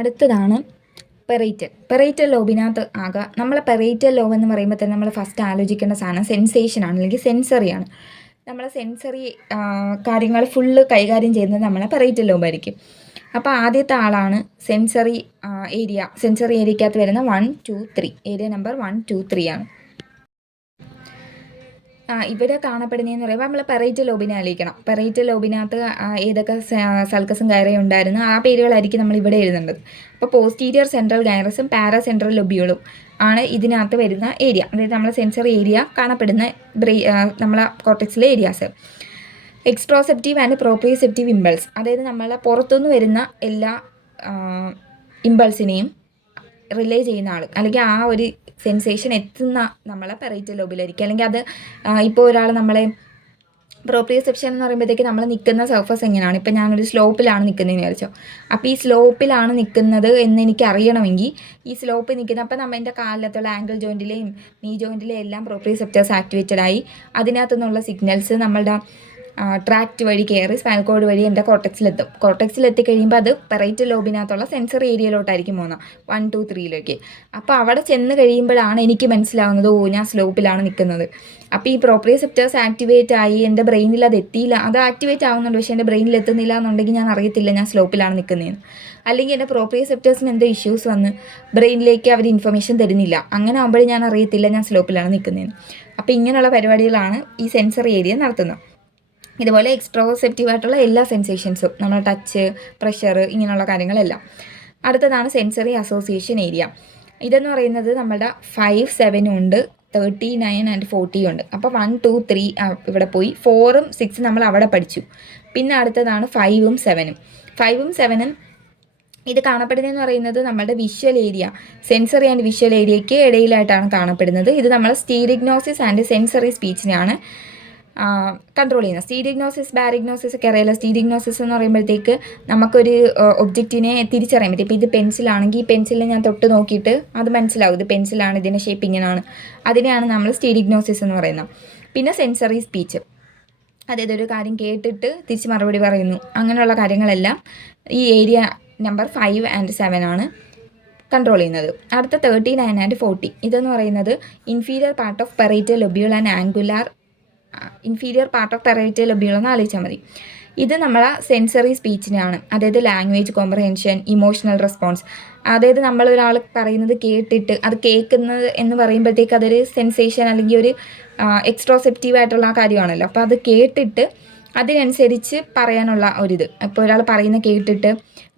അടുത്തതാണ് പെറൈറ്റൽ ലോബിനകത്ത് നമ്മളെ parietal lobe എന്ന് പറയുമ്പോൾ തന്നെ നമ്മൾ ഫസ്റ്റ് ആലോചിക്കേണ്ട സാധനം സെൻസേഷനാണ്, അല്ലെങ്കിൽ സെൻസറിയാണ്. നമ്മളെ സെൻസറി കാര്യങ്ങൾ ഫുള്ള് കൈകാര്യം ചെയ്യുന്നത് നമ്മളെ പെറൈറ്റൽ ലോബായിരിക്കും. അപ്പോൾ ആദ്യത്തെ ആളാണ് സെൻസറി ഏരിയക്കകത്ത് വരുന്ന 1, 2, 3 ഏരിയ നമ്പർ 1, 2, 3 ആണ്. ഇവിടെ കാണപ്പെടുന്നതെന്ന് പറയുമ്പോൾ നമ്മൾ പെറൈറ്റൽ ലോബിനെ ആലോചിക്കണം. പെറൈറ്റൽ ലോബിനകത്ത് ഏതൊക്കെ സൾക്കസും ഗൈറയും ഉണ്ടായിരുന്നു ആ പേരുകളായിരിക്കും നമ്മൾ ഇവിടെ എഴുതേണ്ടത്. അപ്പോൾ പോസ്റ്റീരിയർ സെൻട്രൽ ഗൈറസും പാരാ സെൻട്രൽ ലൊബ്യൂളും ആണ് ഇതിനകത്ത് വരുന്ന ഏരിയ, അതായത് നമ്മളെ സെൻസറി ഏരിയ കാണപ്പെടുന്ന നമ്മളെ കോർട്ടെക്സിലെ ഏരിയാസ്. എക്സ്ട്രോസെപ്റ്റീവ് ആൻഡ് പ്രോപ്രിയോസെപ്റ്റീവ് ഇമ്പൾസ്, അതായത് നമ്മളെ പുറത്തുനിന്ന് വരുന്ന എല്ലാ ഇമ്പൾസിനെയും റിലേ ചെയ്യുന്ന ആൾ, അല്ലെങ്കിൽ ആ ഒരു സെൻസേഷൻ എത്തുന്ന നമ്മളെ പെറൈറ്റൽ ലോബിലായിരിക്കും. അല്ലെങ്കിൽ അത് ഇപ്പോൾ ഒരാൾ നമ്മളെ പ്രോപ്രിയോസെപ്ഷൻ എന്ന് പറയുമ്പോഴത്തേക്ക് നമ്മൾ നിൽക്കുന്ന സർഫസ് എങ്ങനെയാണ്, ഇപ്പം ഞാനൊരു സ്ലോപ്പിലാണ് നിൽക്കുന്നതെന്ന് വിചാരിച്ചോ. അപ്പോൾ ഈ സ്ലോപ്പിലാണ് നിൽക്കുന്നത് എന്ന് എനിക്ക് അറിയണമെങ്കിൽ ഈ സ്ലോപ്പ് നിൽക്കുന്ന അപ്പം നമ്മൾ എൻ്റെ കാലിലത്തുള്ള ആങ്കിൾ ജോയിൻറ്റിലെയും നീ ജോയിൻറ്റിലെയും എല്ലാം പ്രോപ്രിയോസെപ്റ്റേഴ്സ് ആക്ടിവേറ്റഡ് ആയി അതിനകത്തു നിന്നുള്ള സിഗ്നൽസ് നമ്മളുടെ ട്രാക്റ്റ് വഴി കയറി സ്പൈനൽ കോഡ് വഴി എൻ്റെ കോർട്ടെക്സിലെത്തും. കോർട്ടെക്സിലെത്തിക്കഴിയുമ്പോൾ അത് പെറൈറ്റൽ ലോബിനകത്തുള്ള സെൻസറി ഏരിയയിലോട്ടായിരിക്കും പോകുന്നത് 1, 2, 3ലേക്ക്. അപ്പോൾ അവിടെ ചെന്ന് കഴിയുമ്പോഴാണ് എനിക്ക് മനസ്സിലാവുന്നത്, ഞാൻ സ്ലോപ്പിലാണ് നിൽക്കുന്നത്. അപ്പോൾ ഈ പ്രോപ്രിയോസെപ്റ്റേഴ്സ് ആക്ടിവേറ്റ് ആയി എൻ്റെ ബ്രെയിനിൽ അത് എത്തിയില്ല, അത് ആക്ടിവേറ്റ് ആവുന്നുണ്ട് പക്ഷേ എൻ്റെ ബ്രെയിനിൽ എത്തുന്നില്ല എന്നുണ്ടെങ്കിൽ ഞാൻ അറിയത്തില്ല ഞാൻ സ്ലോപ്പിലാണ് നിൽക്കുന്നതെന്ന്. അല്ലെങ്കിൽ എൻ്റെ പ്രോപ്രിയോസെപ്റ്റേഴ്സിന് എന്തോ ഇഷ്യൂസ് വന്ന് ബ്രെയിനിലേക്ക് അവർ ഇൻഫർമേഷൻ തരുന്നില്ല, അങ്ങനെ ആകുമ്പോഴും ഞാൻ അറിയത്തില്ല ഞാൻ സ്ലോപ്പിലാണ് നിൽക്കുന്നതെന്ന്. അപ്പോൾ ഇങ്ങനെയുള്ള പരിപാടികളാണ് ഈ സെൻസറി ഏരിയ നടത്തുന്നത്. ഇതുപോലെ എക്സ്ട്രോസെപ്റ്റീവ് ആയിട്ടുള്ള എല്ലാ സെൻസേഷൻസും, നമ്മൾ ടച്ച്, പ്രഷർ, ഇങ്ങനെയുള്ള കാര്യങ്ങളെല്ലാം. അടുത്തതാണ് സെൻസറി അസോസിയേഷൻ ഏരിയ. ഇതെന്ന് പറയുന്നത് നമ്മുടെ 5, 7 ഉണ്ട്, 39 ആൻഡ് 40 ഉണ്ട്. അപ്പോൾ 1, 2, 3 ഇവിടെ പോയി, 4ഉം 6 നമ്മൾ അവിടെ പഠിച്ചു. പിന്നെ അടുത്തതാണ് 5ഉം 7ഉം. 5ഉം 7ഉം ഇത് കാണപ്പെടുന്നതെന്ന് പറയുന്നത് നമ്മുടെ visual area, sensory and visual ഏരിയയ്ക്ക് ഇടയിലായിട്ടാണ് കാണപ്പെടുന്നത്. ഇത് നമ്മൾ സ്റ്റീരിഗ്നോസിസ് ആൻഡ് സെൻസറി സ്പീച്ചിനെയാണ് കൺട്രോൾ ചെയ്യുന്നത്. സ്റ്റീരിഗ്നോസിസ്, ബാരിഗ്നോസിസ് ഒക്കെ അറിയാലോ. സ്റ്റീരിഗ്നോസിസ് എന്ന് പറയുമ്പോഴത്തേക്ക് നമുക്കൊരു ഒബ്ജക്റ്റിനെ തിരിച്ചറിയാൻ പറ്റും. ഇപ്പോൾ ഇത് പെൻസിലാണെങ്കിൽ ഈ പെൻസിലിനെ ഞാൻ തൊട്ട് നോക്കിയിട്ട് അത് മനസ്സിലാവും ഇത് പെൻസിലാണ്, ഇതിൻ്റെ ഷേപ്പ് ഇങ്ങനെയാണ്. അതിനെയാണ് നമ്മൾ സ്റ്റീരിഗ്നോസിസ് എന്ന് പറയുന്നത്. പിന്നെ സെൻസറി സ്പീച്ച്, അതായത് ഒരു കാര്യം കേട്ടിട്ട് തിരിച്ച് മറുപടി പറയുന്നു, അങ്ങനെയുള്ള കാര്യങ്ങളെല്ലാം ഈ ഏരിയ നമ്പർ 5 ആൻഡ് 7 ആണ് കൺട്രോൾ ചെയ്യുന്നത്. അടുത്ത 39 ആൻഡ് 40 ഇതെന്ന് പറയുന്നത് inferior part of parietal lobule and angular inferior part of parietal lobule എന്ന് ആലോചിച്ചാൽ മതി. ഇത് നമ്മളെ സെൻസറി സ്പീച്ചിനെയാണ്, അതായത് ലാംഗ്വേജ് കോംപ്രഹെൻഷൻ, ഇമോഷണൽ റെസ്പോൺസ്. അതായത് നമ്മളൊരാൾ പറയുന്നത് കേട്ടിട്ട് അത് കേൾക്കുന്നത് എന്ന് പറയുമ്പോഴത്തേക്ക് അതൊരു സെൻസേഷൻ അല്ലെങ്കിൽ ഒരു എക്സ്ട്രോസെപ്റ്റീവ് ആയിട്ടുള്ള ആ കാര്യമാണല്ലോ. അപ്പോൾ അത് കേട്ടിട്ട് അതിനനുസരിച്ച് പറയാനുള്ള ഒരിത്. ഇപ്പോൾ ഒരാൾ പറയുന്ന കേട്ടിട്ട്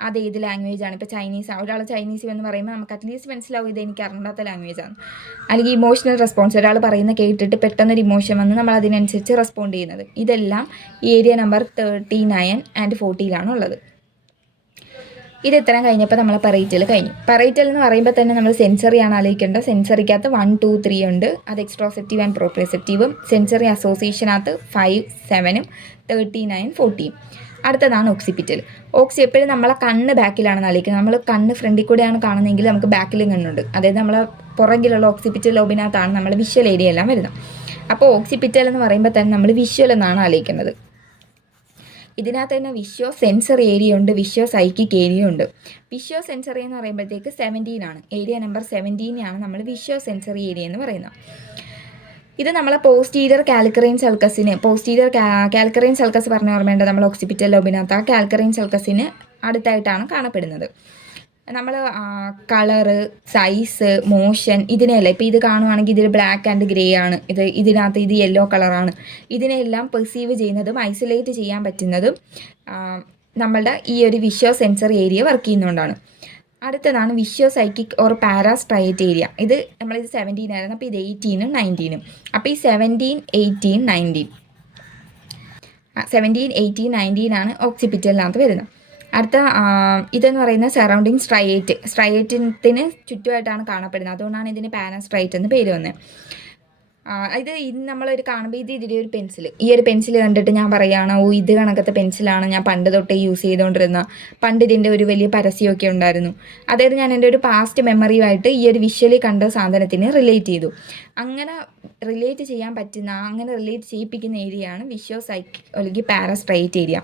അത് ഏത് ലാംഗ്വേജാണ്, ഇപ്പോൾ ഒരാൾ ചൈനീസ് എന്ന് പറയുമ്പോൾ നമുക്ക് അറ്റ്ലീസ്റ്റ് മനസ്സിലാവും ഇത് എനിക്ക് അറിയാത്ത ലാംഗ്വേജാണ്. അല്ലെങ്കിൽ ഇമോഷണൽ റെസ്പോൺസ്, ഒരാൾ പറയുന്ന കേട്ടിട്ട് പെട്ടെന്നൊരു ഇമോഷൻ വന്ന് നമ്മൾ അതിനനുസരിച്ച് റെസ്പോണ്ട് ചെയ്യുന്നത്. ഇതെല്ലാം ഏരിയ നമ്പർ 39 ആൻഡ് 40 ഉള്ളത്. ഇത് ഇത്രയും കഴിഞ്ഞപ്പോൾ നമ്മളെ പെറൈറ്റൽ കഴിഞ്ഞു. പെറൈറ്റൽ എന്ന് പറയുമ്പോൾ തന്നെ നമ്മൾ സെൻസറിയാണ് ആലോചിക്കേണ്ടത്. സെൻസറിക്കകത്ത് 1, 2, 3 ഉണ്ട്, അത് എക്സ്ട്രോസെപ്റ്റീവ് ആൻഡ് പ്രോപ്രിയോസെപ്റ്റീവും. സെൻസറി അസോസിയേഷനകത്ത് 5, 7ഉം 39, 40. അടുത്തതാണ് ഓക്സിപിറ്റൽ. എപ്പോഴും നമ്മളെ കണ്ണ് ബാക്കിലാണെന്ന് ആലോചിക്കുന്നത്. നമ്മൾ കണ്ണ് ഫ്രണ്ടിൽ കൂടെയാണ് കാണുന്നതെങ്കിൽ നമുക്ക് ബാക്കിലും കണ്ണുണ്ട്, അതായത് നമ്മളെ പുറകിലുള്ള ഓക്സിപിറ്റൽ ലോബിനകത്താണ് നമ്മൾ വിഷ്വൽ ഏരിയ എല്ലാം വരുന്നത്. അപ്പോൾ ഓക്സിപിറ്റൽ എന്ന് പറയുമ്പോൾ തന്നെ നമ്മൾ വിഷ്വൽ എന്നാണ് ആലോചിക്കുന്നത്. ഇതിനകത്ത് തന്നെ വിഷ്വോ സെൻസറി ഏരിയ ഉണ്ട്, വിഷ്വോ സൈക്കിക് ഏരിയ ഉണ്ട്. വിഷ്വോ സെൻസറി എന്ന് പറയുമ്പോഴത്തേക്ക് 17 ആണ്, ഏരിയ നമ്പർ 17 ആണ് നമ്മൾ വിഷ്വോ സെൻസറി ഏരിയ എന്ന് പറയുന്നത്. ഇത് നമ്മളെ പോസ്റ്റീരിയർ കാൽക്കറൈൻ സൾക്കസ് പറഞ്ഞ ഓർമ്മയുണ്ട് നമ്മൾ ഓക്സിപിറ്റൽ ലോബിനകത്ത്. ആ കാൽക്കറൈൻ സൾക്കസിന് അടുത്തായിട്ടാണ് കാണപ്പെടുന്നത്. നമ്മൾ കളറ്, സൈസ്, മോഷൻ ഇതിനെയല്ല, ഇപ്പോൾ ഇത് കാണുവാണെങ്കിൽ ഇതിൽ ബ്ലാക്ക് ആൻഡ് ഗ്രേ ആണ്, ഇതിനകത്ത് ഇത് യെല്ലോ കളറാണ്. ഇതിനെല്ലാം പെർസീവ് ചെയ്യുന്നതും ഐസൊലേറ്റ് ചെയ്യാൻ പറ്റുന്നതും നമ്മളുടെ ഈ ഒരു വിഷ്വോ സെൻസറി ഏരിയ വർക്ക് ചെയ്യുന്നതുകൊണ്ടാണ്. അടുത്തതാണ് വിഷ്വോ സൈക്കിക് ഓർ പാരാസ്ട്രൈറ്റ് ഏരിയ. നമ്മളിത് 17 ആയിരുന്നു, അപ്പോൾ ഇത് 18ഉം 19ഉം. അപ്പോൾ ഈ 17, 18, 19 ആണ് ഓക്സിപിറ്റലിനകത്ത് വരുന്നത്. അടുത്ത ഇതെന്ന് പറയുന്നത് സറൗണ്ടിങ് സ്ട്രയേറ്റിന് ചുറ്റുമായിട്ടാണ് കാണപ്പെടുന്നത്, അതുകൊണ്ടാണ് ഇതിന് പാരാസ്ട്രൈറ്റ് എന്ന് പേര് വന്നത്. ഇത് നമ്മളൊരു കാണുമ്പോൾ ഇതിൻ്റെ ഒരു പെൻസിൽ കണ്ടിട്ട് ഞാൻ പറയുകയാണ്, ഇത് കണക്കത്തെ പെൻസിലാണ് ഞാൻ പണ്ട് തൊട്ടേ യൂസ് ചെയ്തുകൊണ്ടിരുന്ന, പണ്ട് ഇതിൻ്റെ ഒരു വലിയ പരസ്യമൊക്കെ ഉണ്ടായിരുന്നു. അതായത് ഞാൻ എൻ്റെ ഒരു പാസ്റ്റ് മെമ്മറിയുമായിട്ട് ഈ ഒരു വിഷ്വലി കണ്ട സാധനത്തിന് റിലേറ്റ് ചെയ്തു. അങ്ങനെ റിലേറ്റ് ചെയ്യാൻ പറ്റുന്ന, അങ്ങനെ റിലേറ്റ് ചെയ്യിപ്പിക്കുന്ന ഏരിയയാണ് വിഷ്വോ സൈക്കിക് അല്ലെങ്കിൽ പാരാസ്ട്രൈറ്റ് ഏരിയ.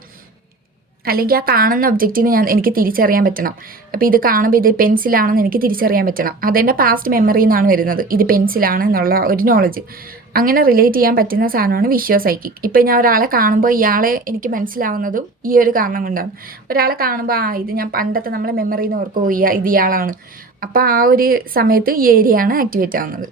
അല്ലെങ്കിൽ ആ കാണുന്ന ഒബ്ജക്റ്റിനെ എനിക്ക് തിരിച്ചറിയാൻ പറ്റണം. അപ്പോൾ ഇത് കാണുമ്പോൾ ഇത് പെൻസിലാണെന്ന് എനിക്ക് തിരിച്ചറിയാൻ പറ്റണം. അതെൻ്റെ പാസ്റ്റ് മെമ്മറിയിൽ നിന്നാണ് വരുന്നത്, ഇത് പെൻസിലാണ് എന്നുള്ള ഒരു നോളജ്. അങ്ങനെ റിലേറ്റ് ചെയ്യാൻ പറ്റുന്ന സാധനമാണ് വിഷ്വൽ സൈക്കിക്. ഇപ്പോൾ ഞാൻ ഒരാളെ കാണുമ്പോൾ ഇയാളെ എനിക്ക് മനസ്സിലാവുന്നതും ഈ ഒരു കാരണം കൊണ്ടാണ്. ഒരാളെ കാണുമ്പോൾ ഇത് ഞാൻ പണ്ടത്തെ നമ്മളെ മെമ്മറിയിൽ നിന്ന് ഓർക്കുക, ഇത് ഇയാളാണ്. അപ്പോൾ ആ ഒരു സമയത്ത് ഈ ഏരിയ ആണ് ആക്ടിവേറ്റ് ആവുന്നത്.